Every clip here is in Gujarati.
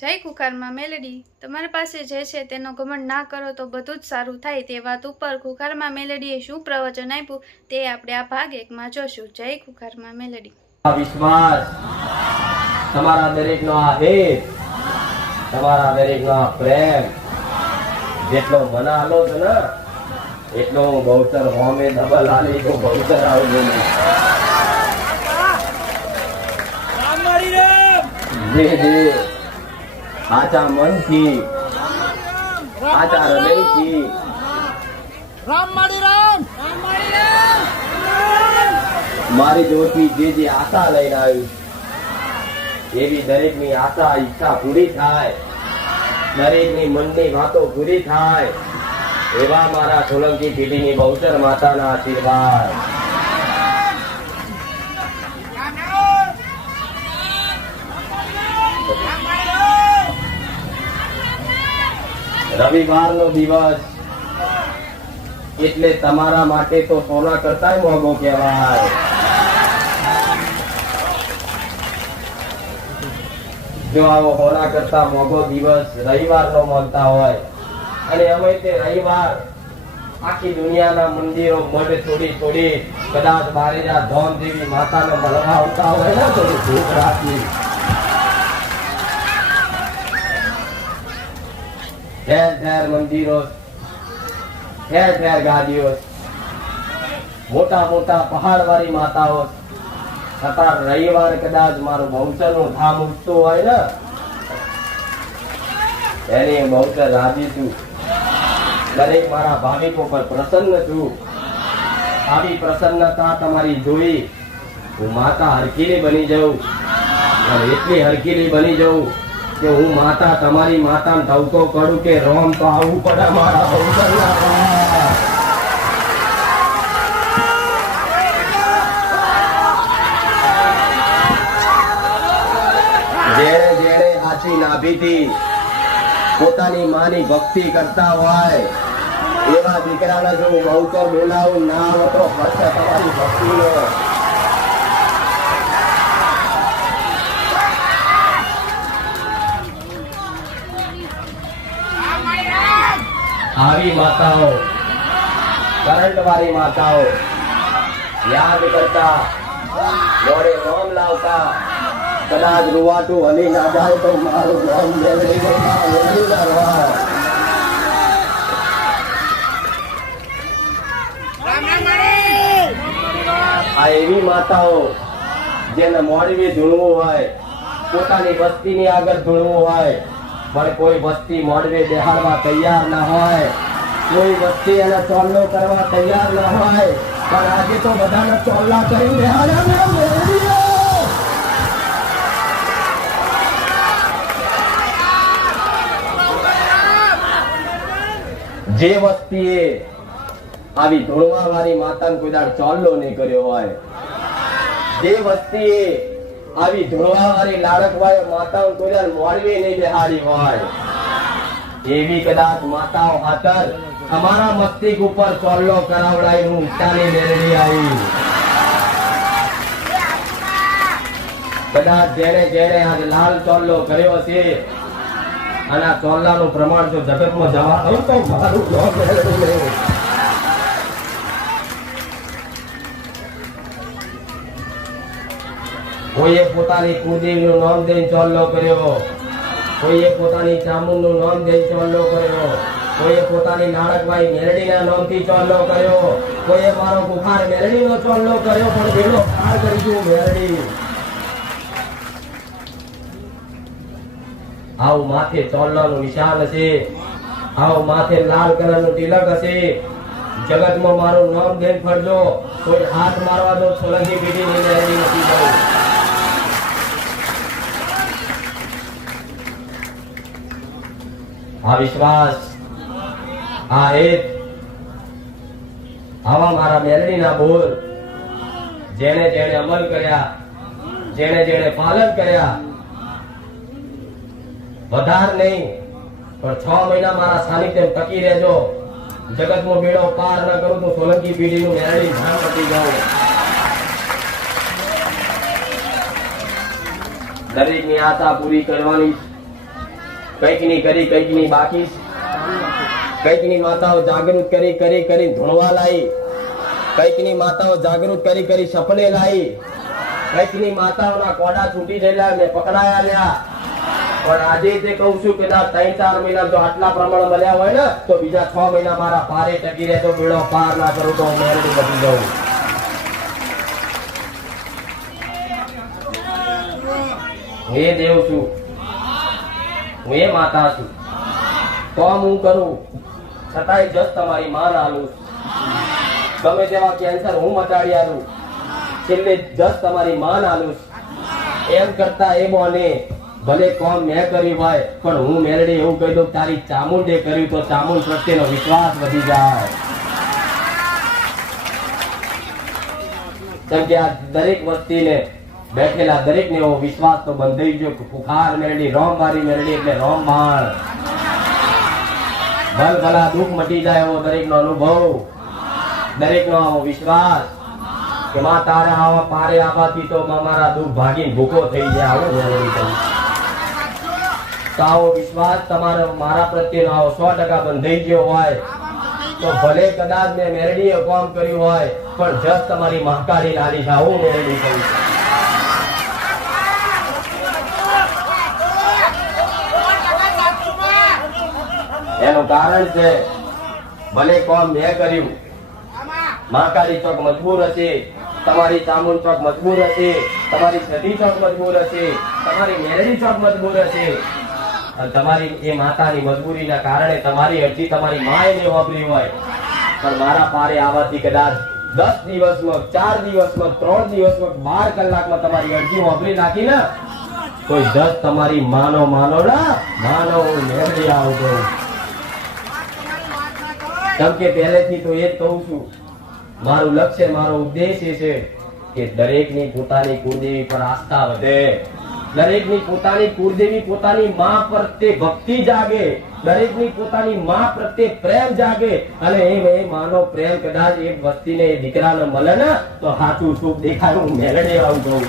જય ખુખારમાં મેલેડી। તમારી પાસે જે છે તેનો ઘમંડ ના કરો તો બધું જ સારું થાય તે વાત ઉપર ખુખારમાં મેલેડીએ શું પ્રવચન આપ્યું તે આપણે આ ભાગ 1 માં જોશું। જય ખુખારમાં મેલેડી। વિશ્વાસ તમારા દરેકનો આ હેત, તમારા દરેકનો આ પ્રેમ જેટલો મને આલો છે ને એટલો હું બહુચર હોમે ડબલ આલી તો બહુચર આવું જે આચા મનથી આચા હૃદયથી રામ માડી રામ મારી જોડથી જે આશા લઈને આવ્યું એવી દરેકની આશા ઈચ્છા પૂરી થાય, દરેકની મનની વાતો પૂરી થાય એવા મારા સોલંકી પેઢીની બહુચર માતાના આશીર્વાદ। રવિવારનો દિવસ એટલે તમારા માટે તો સોના કરતાય મોંઘો કહેવાય। જો આવો સોના કરતા મોંઘો દિવસ રવિવારનો માનતા હોય અને અમે તે રવિવાર આખી દુનિયાના મંદિરો મઢ છોડી કદાચ બારેજા ધોમ દેવી માતાને મળવા આવતા હોય ને થોડી ભૂખ રાખી ઠેર મંદિરો, ઠેર ગાદીઓ, મોટા પહાડ વાળી માતાઓ, છતાં રવિવાર કદાચ મારું બહુચર નું ધામ ઉઠતું હોય ને એની બહુચર રાજી છું। દરેક મારા ભાવિકો પર પ્રસન્ન છું। આવી પ્રસન્નતા તમારી જોઈ હું માતા હરખીલી બની જાઉં, એટલી હરખીલી બની જાઉં કે હું માતા તમારી માતા ધવતો કરું કે રોમ તો આવવું પડે મારા બહુચરના। જેણે આછી નાભીથી પોતાની માની ભક્તિ કરતા હોય એવા દીકરાને જો હું બહુચર બોલાવું ના આવે તો હશે તમારી ભક્તિનો। આવી માતાઓ, કરંટ વાળી માતાઓ યાદ કરતા મોડે નામ લાવતા કદાચ રૂવાટું હલી ના જાય તો મારું નામ આ એવી માતાઓ જેને મોડવી ધૂણવું હોય, પોતાની વસ્તીની આગળ ધૂણવું હોય પણ કોઈ વસ્તી મોડવે બેહાડવા તૈયાર ના હોય, કોઈ વસ્તી એને ચોલ્લો કરવા તૈયાર ના હોય પણ આજે તો બધાને ચોલ્લા કરી બેહાડ્યા। જે વસ્તીએ આવી ધોળવા વાળી માતાને કોઈ દાડ ચોલ્લો નહીં કર્યો હોય, જે વસ્તીએ આવી ધોળવા વાળી લાડકવાળી માતાઓ કોઈ દાડ મોડવી નહીં બેહાડી હોય એવી કદાચ માતાઓ હાથર અમારા મસ્તિષ્ક ઉપર ચોલ્લો કરાવડાવી હું ઉતાની મેળવી આવી। કદાચ જેણે આજ લાલ ચોલ્લો કર્યો છે અને આ ચોલ્લાનું પ્રમાણ જો જગતમાં જવા દઉં તો મારું નામ મેળવી લે। કોઈએ પોતાની કુળદેવીનું નામ દઈને ચોલ્લો કર્યો, કોઈએ પોતાની ચામુંડનું નામ દઈને ચોલ્લો કર્યો, કોઈએ પોતાની નાળકબાઈ મેલડીના નામથી ચોલ્લો કર્યો, કોઈએ મારો બુખાર મેલડીનો ચોલ્લો કર્યો પણ બેડો પાર કરીશું મેલડી। આવું માથે ચોલ્લાનું નિશાન હશે, આવું માથે લાલ કલરનું તિલક હશે, જગતમાં મારું નામ દઈને ફરજો, કોઈ હાથ મારવા દો સોલંકી પેઢીની મેલડી નથી જવું। આ વિશ્વાસ, આ હેત, આવા મારા મેલડીના બોલ જેણે અમલ કર્યા, જેણે પાલન કર્યા, વધાર નહીં પણ 6 મહિના મારા સાનિધ્યમ ટકી રહેજો। જગતમાં બેડો પાર ન કરું તો સોલંકી પેઢીનું મેલડી ધામ પતી જાઉં। દરેકની આશા પૂરી કરવાની કંઈકની કરી કંઈકની બાકી છે. કંઈકની માતાઓ જાગૃત કરી ધૂણવા લાવી, કંઈકની માતાઓ જાગૃત કરી સપને લાવી, કંઈકની માતાઓના કોડા છૂટી ગયેલા ને પકડાયા રહ્યા. પણ આજે તે કહું છું કે 3-4 મહિના જો આટલા પ્રમાણ મળ્યા હોય ને તો બીજા 6 મહિના મારા પારે ટકી રહે તો બેડો પાર ના કરું તો હું મેરડી બની જાઉં. હું એ દેવ છું, હું એ માતા છું. તો હું કરું છતાંય જસ તમારી માન આલું. ગમે તેવા કેન્સર હું મટાડી આલું, છેલ્લે જસ તમારી માન આલું. એમ કરતા એ બોને ભલે કોમ મેં કર્યું હોય પણ હું મેરડી એવું કહી દઉં તારી ચામુંડે કર્યું તો ચામુંડ પ્રત્યેનો વિશ્વાસ વધી જાય. કેમ કે આ દરેક વસ્તીને બેઠેલા દરેક ને એવો વિશ્વાસ તો બંધાઈ ગયો કે ખુખાર મેરડી રોમ મારી મેરડી એટલે રોમ માળ. ભલ ભલા દુઃખ મટી જાય એવો દરેક નો અનુભવ, દરેક નો આવો વિશ્વાસ કે માં તારા આવા પારે આવવાથી તો મારા દુઃખ ભાગીને ભૂખો થઈ જાય. આવો મેરડી કહું તો આવો વિશ્વાસ તમારો મારા પ્રત્યેનો આવો 100% બંધાઈ ગયો હોય તો ભલે કદાચ મેં મેરડીએ કામ કર્યું હોય પણ જસ તમારી મહાકાળી લાલી છે. આવું મેરડી કહું. એનું કારણ છે ભલે કોમ મેં કર્યું, મહાકાળી ચોક મજબૂર હશે, તમારી ચામુંડ ચોક મજબૂર હશે, તમારી સતી ચોક મજબૂર હશે, તમારી મેરડી ચોક મજબૂર હશે. અને તમારી એ માતાની મજબૂરીના કારણે તમારી અરજી તમારી માએ ને વાપરી હોય પણ મારા પારે આવવાથી કદાચ 10 દિવસમાં 4 દિવસમાં 3 દિવસમાં 12 કલાકમાં તમારી અરજી વાપરી નાખી ને કોઈ જસ તમારી માનો ના માનો મેરડી આવજો. કેમ કે પહેલેથી તો એ જ કહું છું, મારું લક્ષ્ય મારો ઉદ્દેશ એ છે કે દરેકની પોતાની કુળદેવી પર આસ્થા વધે, દરેકની પોતાની કુળદેવી પોતાની માં પ્રત્યે ભક્તિ જાગે, દરેકની પોતાની માં પ્રત્યે પ્રેમ જાગે. અને એ માનો પ્રેમ કદાચ એક વસ્તીને એ દીકરાને મળે ને તો સાચું સુખ દેખાય. હું મેલડી આવું કહું.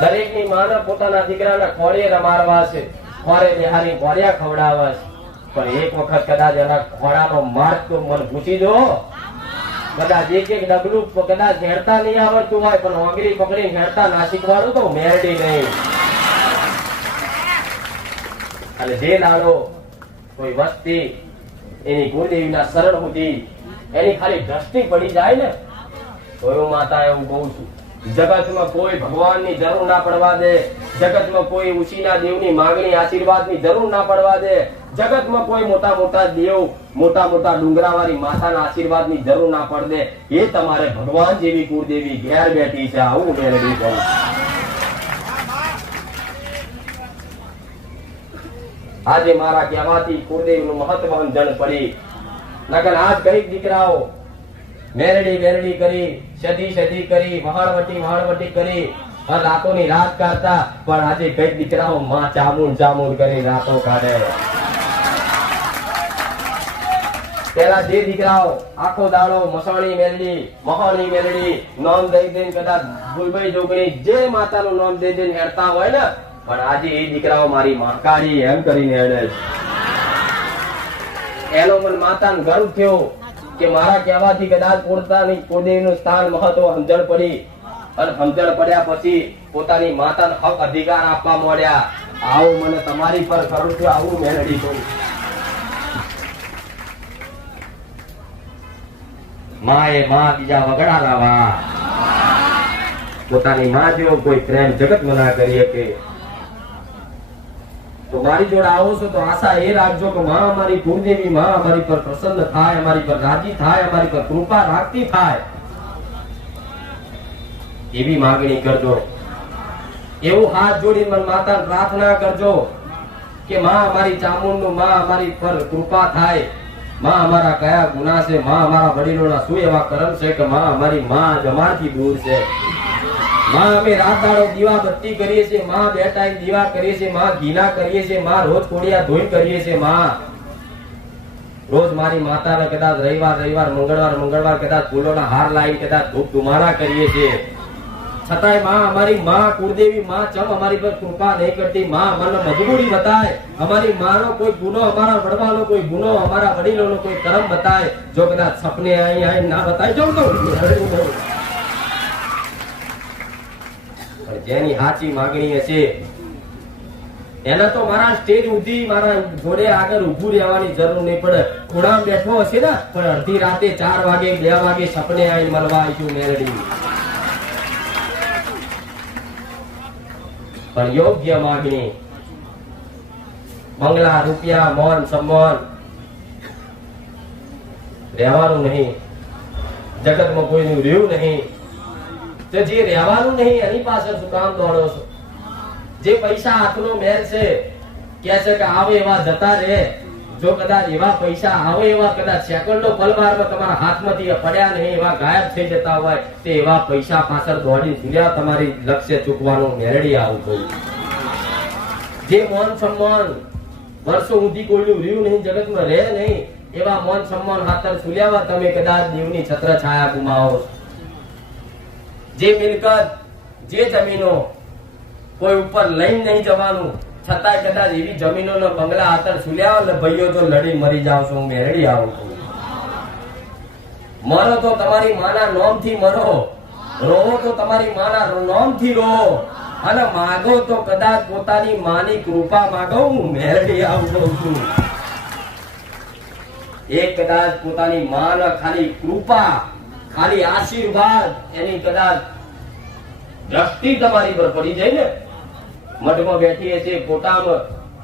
દરેકની માને પોતાના દીકરાને ખોળે રમાડવા છે, ખોરે બિહારી ખોરિયા ખવડાવવા છે. પણ એક વખત કદાચ એના ખોળાનો માર્ગ તો મને પૂછી દો, કદાચ એક ડગલું કદાચ હેરતા નહીં આવડતું હોય પણ ઓંગળી પકડી હેરતા ના શીખવાડું તો મેરડી નહીં. અને જે લાડો કોઈ વસ્તી એની કુળદેવીના શરણ સુધી એની ખાલી દ્રષ્ટિ પડી જાય ને તો એવું માતા એવું કહું છું, જગતમાં કોઈ ભગવાનની જરૂર ના પડવા દે, જગતમાં કોઈ ઉછીના દેવની માંગણી આશીર્વાદની જરૂર ના પડવા દે, જગતમાં કોઈ મોટા મોટા દેવ મોટા મોટા ડુંગરાવાળી માતાના આશીર્વાદની જરૂર ના પડે. એ તમારે ભગવાન જેવી કુળદેવી ઘેર બેઠી છે. આવું મેરડી કહું. આજે મારા કહેવાથી કુળદેવીનું મહત્વ સમજણ પડી. નકર આજ કઈક દીકરાઓ મેરડી કરી સદી કરી વહાણવટી કરી રાતોની રાત કાઢતા પણ આજે કઈક દીકરાઓ માં ચામુંડ કરી રાતો કાઢે. પેલા જે દીકરાઓ આખો દાડો મસાણી મેલડી નામ દઈ કદાચ ભૂલભાઈ જોગણી જે માતાનું નામ દઈ હેડતા હોય ને પણ આજે એ દીકરાઓ મારી મહાકાળી એમ કરીને હેડે છે. એનો મને માતાને ગર્વ થયો કે મારા કહેવાથી કદાચ પોતાની કુળદેવીનું સ્થાન મહત્વ સમજણ પડી અને સમજણ પડ્યા પછી પોતાની માતાને હક અધિકાર આપવા માંડ્યા. આવું મને તમારી પર કરું છું. આવું મેલડી કહું. માએ માં બીજા વગડા લાવા, પોતાની માં જેવો કોઈ પ્રેમ જગતમાં ના કરી શકે. તો મારી જોડે આવો છો તો આશા એ રાખજો કે માં અમારી કુળદેવી માં અમારી પર પ્રસન્ન થાય, અમારી પર રાજી થાય, અમારી પર કૃપા રાખતી થાય એવી માંગણી કરજો. એવું હાથ જોડી મને માતા પ્રાર્થના કરજો કે માં અમારી ચામુંડનું માં અમારી પર કૃપા થાય. માં અમારા કયા ગુના છે, માં અમારા વડીલોના શું એવા કર્મ છે કે માં અમારી માં જ અમારથી દૂર છે. માં અમે રાત દાડો દીવા બત્તી કરીએ છીએ, માં બે ટાઈમ દીવા કરીએ છીએ, માં ઘીના કરીએ છીએ, માં રોજ કોડિયા ધોઈ કરીએ છીએ. માં રોજ મારી માતાને કદાચ રવિવાર મંગળવાર કદાચ ફૂલોના હાર લાવી કદાચ ધૂપ ધુમાડા કરીએ છીએ. છતાંય માં અમારી માં કુળદેવી માં ચમ અમારી પર કૃપા નહીં કરતી? માં મને મજબૂરી બતાય. અમારી માનો કોઈ ગુનો, અમારા વડવાનો કોઈ ગુનો, અમારા વડીલોનો કોઈ કર્મ બતાય. જો કદાચ સપને અહીં ના બતાય જો તો પણ જેની સાચી માંગણી હશે એને તો મારા સ્ટેજ સુધી મારા જોડે આગળ ઉભું રહેવાની જરૂર નહીં પડે. ખોડામાં બેઠો હશે ને પણ અડધી રાતે 4 વાગે 2 વાગે સપને આવીને મળવા આવીશું મેલડી. પણ યોગ્ય માંગણી, બંગલા, રૂપિયા, મોન સન્માન રહેવાનું નહીં. જગતમાં કોઈનું રહ્યું નહીં તો જે રહેવાનું નહીં એની પાછળ શું કામ દોડો છો? જે પૈસા હાથનો મેલ છે કે છે કે આવે એવા જતા રહે. જો કદાચ એવા પૈસા આવે એવા કદાચ સેકન્ડો પલવારમાં તમારા હાથમાંથી પડ્યા નહીં, એવા ગાયબ થઈ જતા હોય તે એવા પૈસા પાછળ દોડી ફર્યા તમારી લક્ષ્ય ચૂકવાનું મેળડી આવું કોઈ. જે મોન સન્માન વર્ષો સુધી કોઈનું રહ્યું નહીં, જગતમાં રહે નહીં, એવા મોન સન્માન હાથર સુલ્યાવા તમે કદાચ દેવની છત્ર છાયા ગુમાવો. જે મિલકત, જે જમીનો કોઈ ઉપર લઈને નહીં જવાનું, છતાંય કદાચ એવી જમીનોનો બંગલા હાથર સુલ્યા ને ભાઈઓ તો લડી મરી જાવ છો. હું મેળડી આવું છું. મરો તો તમારી માના નોમથી મરો, રોવો તો તમારી માના નોમથી રો, અને માગો તો કદાચ પોતાની માની કૃપા માગો. હું મેળડી આવું છું. એક કદાચ પોતાની માના ખાલી કૃપા, ખાલી આશીર્વાદ, એની કદાચ દ્રષ્ટિ તમારી પર પડી જાય ને. મઠમાં બેઠી હશે ફોટામાં,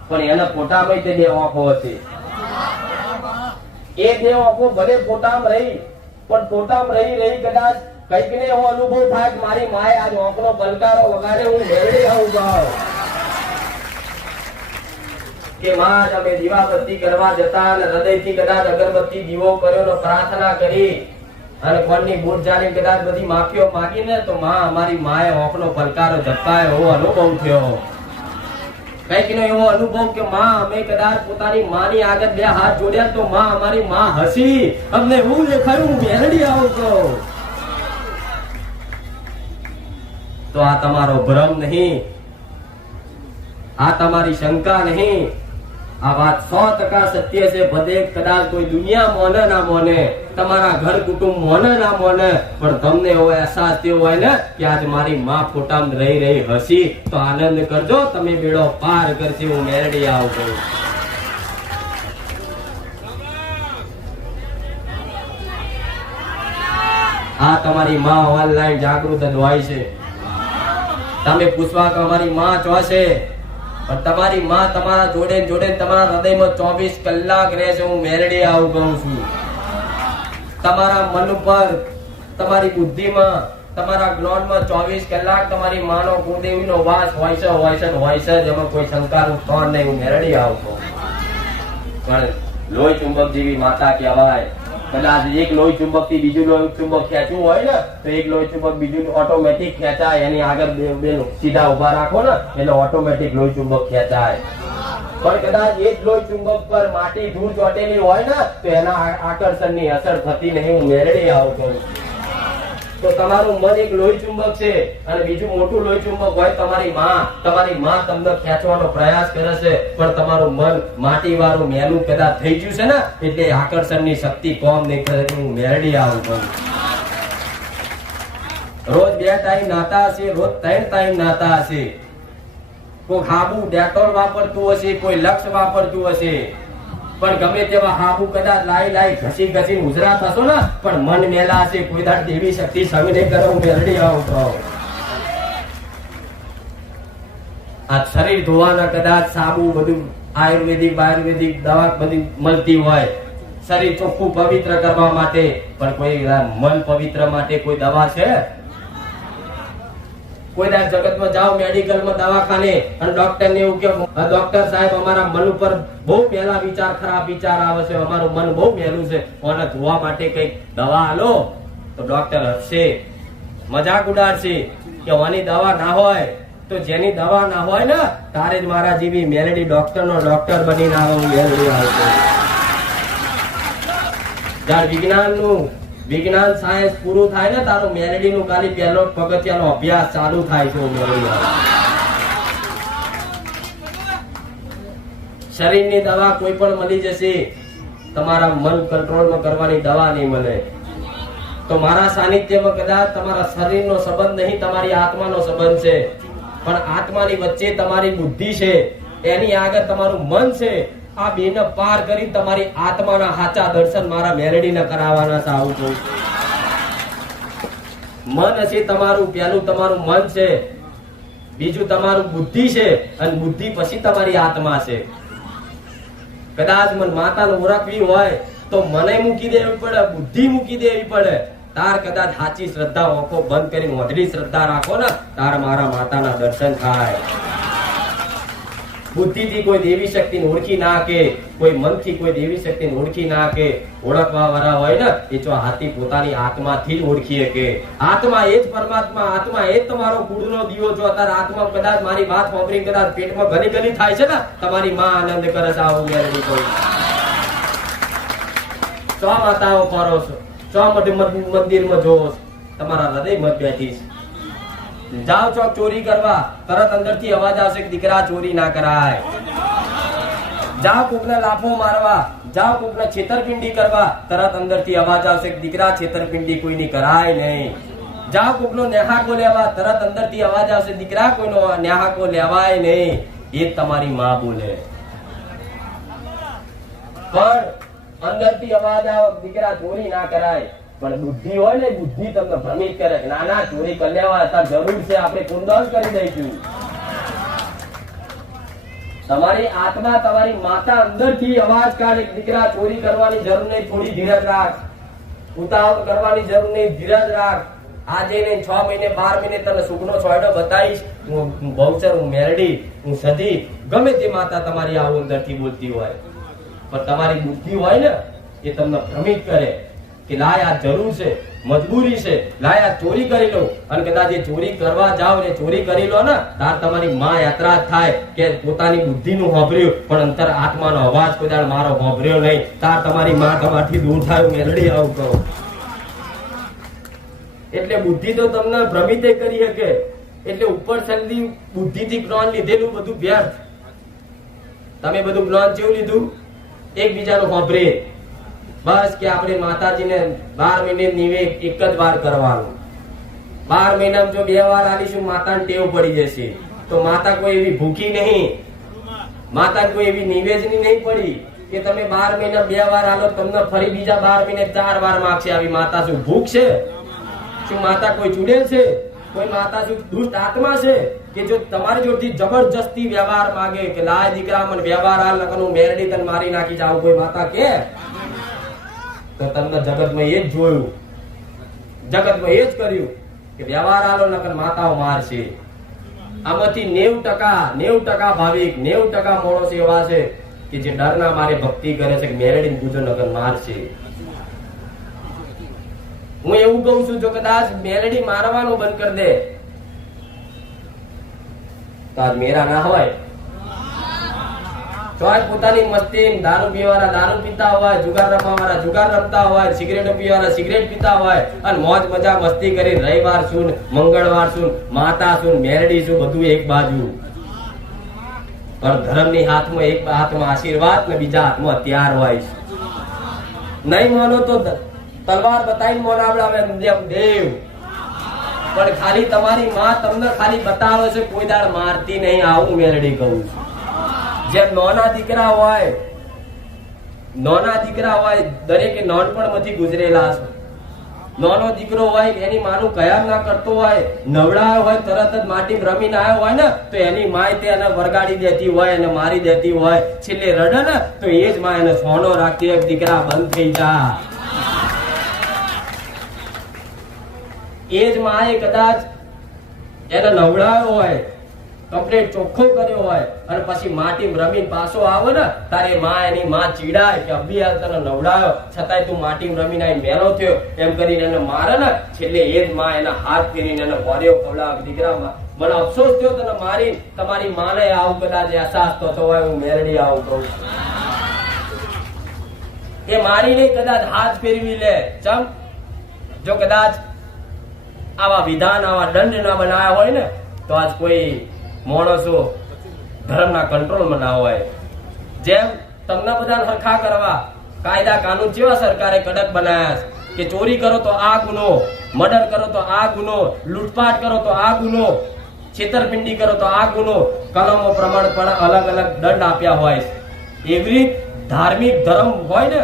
પણ એના ફોટામાં તે 2 આંખો હશે. એ 2 આંખો ભલે ફોટામાં રહી, પણ ફોટામાં રહી કદાચ કઈક ને એવો અનુભવ થાય કે મારી માએ આજ આંખનો પલકારો વગાડે. હું મેળવી આવું જાઉં કે માં અમે દીવાબત્તી કરવા જતા અને હૃદયથી કદાચ અગરબત્તી દીવો કર્યો ને પ્રાર્થના કરી અને કોણની બૂટ જાણી કદાચ બધી માફીઓ માગીને તો માં અમારી માએ આંખનો પલકારો ઝપકાયો એવો અનુભવ થયો. કઈક નો એવો અનુભવ કે માં અમે કદાચ પોતાની માની આગળ 2 હાથ જોડ્યા તો માં અમારી માં હસી. અમને એવું દેખાયું મેલડી આવું તો આ તમારો ભ્રમ નહીં, આ તમારી શંકા નહીં. આ વાત 100% સત્ય છે. ભલે કદાચ કોઈ દુનિયા મોને ના મોને, તમારા ઘર કુટુંબ મોને ના મોને, પણ તમને એવો અહેસાસ થયો હોય ને કે આજ મારી માં ફોટામાં રહી હસી તો આનંદ કરજો. તમે બેડો પાર કરશે. હું મેરડી આવું છું. આ તમારી માં ઓનલાઈન જાગૃત જ હોય છે. તમે પૂછવા કે અમારી માં ચોસે, પણ તમારી માં તમારા જોડે તમારા હૃદયમાં 24 કલાક રહે છે. હું મેલડી આવું કહું છું. તમારા મન ઉપર, તમારી બુદ્ધિમાં, તમારા જ્ઞાનમાં 24 કલાક તમારી માનો કુળદેવીનો વાસ હોય છે. જેમાં કોઈ શંકાનું સ્થાન નહીં. હું મેલડી આવું છું. પણ લોહી ચુંબક જેવી માતા કહેવાય. કદાચ એક લોહી ચુંબક થી બીજું લોહી ચુંબક ખેંચવું હોય ને તો એક લોહી ચુંબક બીજું ઓટોમેટિક ખેંચાય. એની આગળ બે સીધા ઉભા રાખો ને એટલે ઓટોમેટિક લોહી ચુંબક ખેંચાય. પણ કદાચ એ જ લોહી ચુંબક પર માટી ધૂળ ચોટેલી હોય ને તો એના આકર્ષણની અસર થતી નહીં. હું મેળવી આવું છું. તો તમારું મન એક લોહી ચુંબક છે અને બીજું મોટું લોહી ચુંબક હોય તમારી માં તમને ખેંચવાનો પ્રયાસ કરે છે, પણ તમારું મન માટી વાળું મેલું કદાચ થઈ ગયું છે ને એટલે આકર્ષણની શક્તિ કોમ નહીં કરે. હું મેળવી આવું છું. રોજ 2 ટાઈમ નાતા હશે, રોજ 3 ટાઈમ નાતા હશે. કોઈ હાબુ ડેટોલ વાપરતું હશે, કોઈ લક્ષ વાપરતું હશે, પણ ગમે તેવા હાબુ કદાચ લાઈ ઘસી ઉજરા થશો ને પણ મન મેલા હશે. કોઈ દાડ દેવી શક્તિ સંગ નહીં કરે. હું મેલડી આવું છું. આ શરીર ધોવાના કદાચ સાબુ બધું આયુર્વેદિક દવા બધી મળતી હોય શરીર ચોખ્ખું પવિત્ર કરવા માટે, પણ કોઈ મન પવિત્ર માટે કોઈ દવા છે? કોઈ દાડ જગતમાં જાઓ મેડિકલમાં દવાખાને અને ડોક્ટર ને એવું કે ડોક્ટર સાહેબ અમારા મન ઉપર બહુ પહેલા ખરાબ વિચાર આવે છે, અમારું મન બહુ મેલું છે, કોને ધોવા માટે કઈક દવા આલો તો ડોક્ટર હસશે, મજાક ઉડાડશે કે આની દવા ના હોય તો જેની દવા ના હોય ને તારે જ મારા જેવી મેલેડી ડોક્ટર નો ડોક્ટર બનીને આવો. મેલેડી આવશે. વિજ્ઞાન નું વિજ્ઞાન સાયન્સ પૂરું થાય ને તારું મેલડીનું ખાલી પહેલો પગથિયાનો અભ્યાસ ચાલુ થાય છે મેલડી. શરીરની દવા કોઈ પણ મળી જશે, તમારા મન કંટ્રોલમાં કરવાની દવા નહીં મળે. તો મારા સાનિધ્યમાં કદાચ તમારા શરીરનો સંબંધ નહીં, તમારી આત્માનો સંબંધ છે. પણ આત્માની વચ્ચે તમારી બુદ્ધિ છે, એની આગળ તમારું મન છે. આ બેને પાર કરી તમારી આત્માના સાચા દર્શન મારા મેલડીને કરાવવાના છે. આવું કહું. મન હશે તમારું, પહેલું તમારું મન છે, બીજું તમારું બુદ્ધિ છે, અને બુદ્ધિ પછી તમારી આત્મા છે. કદાચ મન માતાને ઓળખવી હોય તો મને મૂકી દેવી પડે, બુદ્ધિ મૂકી દેવી પડે. તાર કદાચ સાચી શ્રદ્ધા, આંખો બંધ કરીને ઓઢડી શ્રદ્ધા રાખો ને, તાર મારા માતાના દર્શન થાય. બુદ્ધિથી કોઈ દેવી શક્તિને ઓળખી ના કે, કોઈ મનથી કોઈ દેવી શક્તિને ઓળખી ના કે. ઓળખવા વાળા હોય ને એ જો હાથી પોતાની આત્માથી જ ઓળખીએ કે આત્મા એ જ પરમાત્મા, આત્મા એ જ તમારો કુળનો દીવો. જો અત્યારે આત્મા કદાચ મારી વાત સાંભળી કદાચ પેટમાં ગલી ગલી થાય છે ને, તમારી માં આનંદ કરે છે. આવું મેળવી કહું. સો માતાઓ કરો છો, સો મંદિરમાં જોવો છો, તમારા હૃદયમાં બેઠી છે. જાઓ ચોક ચોરી કરવા, તરત અંદરથી અવાજ આવશે કે દીકરા ચોરી ના કરાય. જાઓ કોકને લાફો મારવા, જાઓ કોકને છેતરપિંડી કરવા, તરત અંદરથી અવાજ આવશે કે દીકરા છેતરપિંડી કોઈની કરાય નહીં. જાઓ કોકનો નેહાકો લેવા, તરત અંદરથી અવાજ આવશે દીકરા કોઈનો નેહાકો લેવાય નહીં. એ તમારી માં બોલે. પણ અંદરથી અવાજ આવે દીકરા ચોરી ના કરાય. પણ બુદ્ધિ હોય ને, બુદ્ધિ તમને ભ્રમિત કરે. ના ના, ચોરી કરી લેવા અત્યારે જરૂર છે, આપણે કુંડળ કરી દઈશું. તમારી આત્મા, તમારી માતા અંદરથી અવાજ કાઢે દીકરા ચોરી કરવાની જરૂર નહીં, થોડી ધીરજ રાખ. ઉતાવળ કરવાની જરૂર નહીં, ધીરજ રાખ. આજે નહીં 6 મહિને 12 મહિને તને સુખનો છોયડો બતાવીશ. હું બહુચર, હું મેરડી, હું સધી, ગમે તે માતા તમારી આવું અંદરથી બોલતી હોય. પણ તમારી બુદ્ધિ હોય ને એ તમને ભ્રમિત કરે કે લાય આ જરૂર છે, મજબૂરી છે, લાય આ ચોરી કરી લો. અને કદાચ એ ચોરી કરવા જાવ ને ચોરી કરી લો ને, તાર તમારી માં યાત્રા થાય કે પોતાની બુદ્ધિનું સાંભળ્યું પણ અંતર આત્માનો અવાજ કોઈ દાડ મારો સાંભળ્યો નહીં. તાર તમારી માં તમારથી દૂર થાય. મેલડી આવું કહો. એટલે બુદ્ધિ તો તમને ભ્રમિત કરી શકે. એટલે ઉપર સલ્લી બુદ્ધિથી જ્ઞાન લીધેલું બધું વ્યર્થ. તમે બધું જ્ઞાન કેવું લીધું? એકબીજાનું સાંભળે. બસ કે આપણે માતાજીને 12 મહિને નિવેદ એક જ વાર કરવાનું. 12 મહિનામાં જો 2 વાર આલીશું માતાને ટેવ પડી જશે. તો માતા કોઈ એવી ભૂખી નહીં, માતા કોઈ એવી નિવેદની નહીં પડી કે તમે 12 મહિના 2 વાર આલો, તમને ફરી બીજા 12 મહિને 4 વાર માગશે. આવી માતા શું ભૂખ છે? શું માતા કોઈ ચૂડેલ છે? કોઈ માતા શું દુષ્ટ આત્મા છે કે જો તમારી જોડથી જબરજસ્તી વ્યવહાર માંગે કે લાય દીકરા મને વ્યવહાર હાલ, નકર હું મેરડી તને મારી નાખી જાઉં? કોઈ માતા કે? તો તમને જગતમાં એ જ જોયું, જગતમાં એ જ કર્યું કે વ્યવહાર આલો નકર માતાઓ મારશે. આમાંથી 90% ભાવિક, 90% માણસો એવા છે કે જે ડરના મારે ભક્તિ કરે છે કે મેરડી પૂજો નકર મારશે. હું એવું કહું છું, જો કદાચ મેલડી મારવાનું બંધ કરી દે તો આજ મેરા ના હોય. તો આજ પોતાની મસ્તી, દારૂ પીવાવાળા દારૂ પીતા હોય, જુગાર રમવાવાળા જુગાર રમતા હોય, સિગરેટ પીવાવાળા સિગરેટ પીતા હોય, અને મોજ મજા મસ્તી કરી રવિવાર શું, મંગળવાર શું, માતા શું, મેરડી શું, બધું એક બાજુ. પણ ધર્મની હાથમાં એક હાથમાં આશીર્વાદ ને બીજા હાથમાં હથિયાર હોય. નહીં માનો તો તલવાર બતાવીને મોનાવડાવે દેવ. પણ ખાલી તમારી માં તમને ખાલી બતાવે છે, કોઈ દાડ મારતી નહીં. આવું મેલડી કહું છું. જેમ નાના દીકરા હોય દરેકે નાનપણમાંથી ગુજરેલા છે. નાનો દીકરો હોય એની માનું કયા ના કરતો હોય, નવડાયો હોય, તરત જ માટી રમીને આવ્યો હોય ને તો એની માય તેને વરગાડી દેતી હોય અને મારી દેતી હોય. છેલ્લે રડે ને તો એ જ માં એને સોનો રાખતી હોય, દીકરા બંધ થઈ જા. એ જ માએ કદાચ એને નવડાયો હોય, કમ્પ્લીટ ચોખ્ખો કર્યો હોય, અને પછી માટી રમીને પાછો આવે ને તારે માં એની માં ચીડાય કે અભી આ તને નવડાયો છતાંય તું માટી રમીને મેલો થયો એમ કરીને એને મારે ને, છેલ્લે એ જ માં એના હાથ ફેરીને એને ભર્યો ખવડાવે. દીકરા મને અફસોસ થયો તને મારી. તમારી માને આવું કદાચ અહેસાસ તો હોય. હું મેરડી આવું કહું છું. એ મારી નહીં, કદાચ હાથ ફેરવી લે. ચમ જો કદાચ આવા વિધાન આવા દંડ ના બનાવ્યા હોય ને તો આજ કોઈ માણસો ધર્મના કંટ્રોલમાં ના હોય. જેમ તમને બધા હરખા કરવા કાયદા કાનૂન જેવા સરકારે કડક બનાવ્યા છે કે ચોરી કરો તો આ ગુનો, મર્ડર કરો તો આ ગુનો, લૂંટપાટ કરો તો આ ગુનો, છેતરપિંડી કરો તો આ ગુનો, કલમો પ્રમાણે પણ અલગ અલગ દંડ આપ્યા હોય છે. એવી રીત ધાર્મિક ધર્મ હોય ને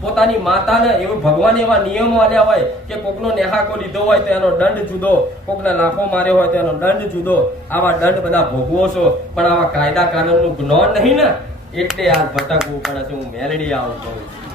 પોતાની માતાને એવું ભગવાન એવા નિયમો આલ્યા હોય કે કોકનો નેહાકો લીધો હોય તો એનો દંડ જુદો, કોકને લાફો માર્યો હોય તો એનો દંડ જુદો. આવા દંડ બધા ભોગવો છો પણ આવા કાયદા કાનૂનનું જ્ઞાન નહીં ને એટલે આ ભટકવું પડે છે. હું મેલડી આવું કહું છું.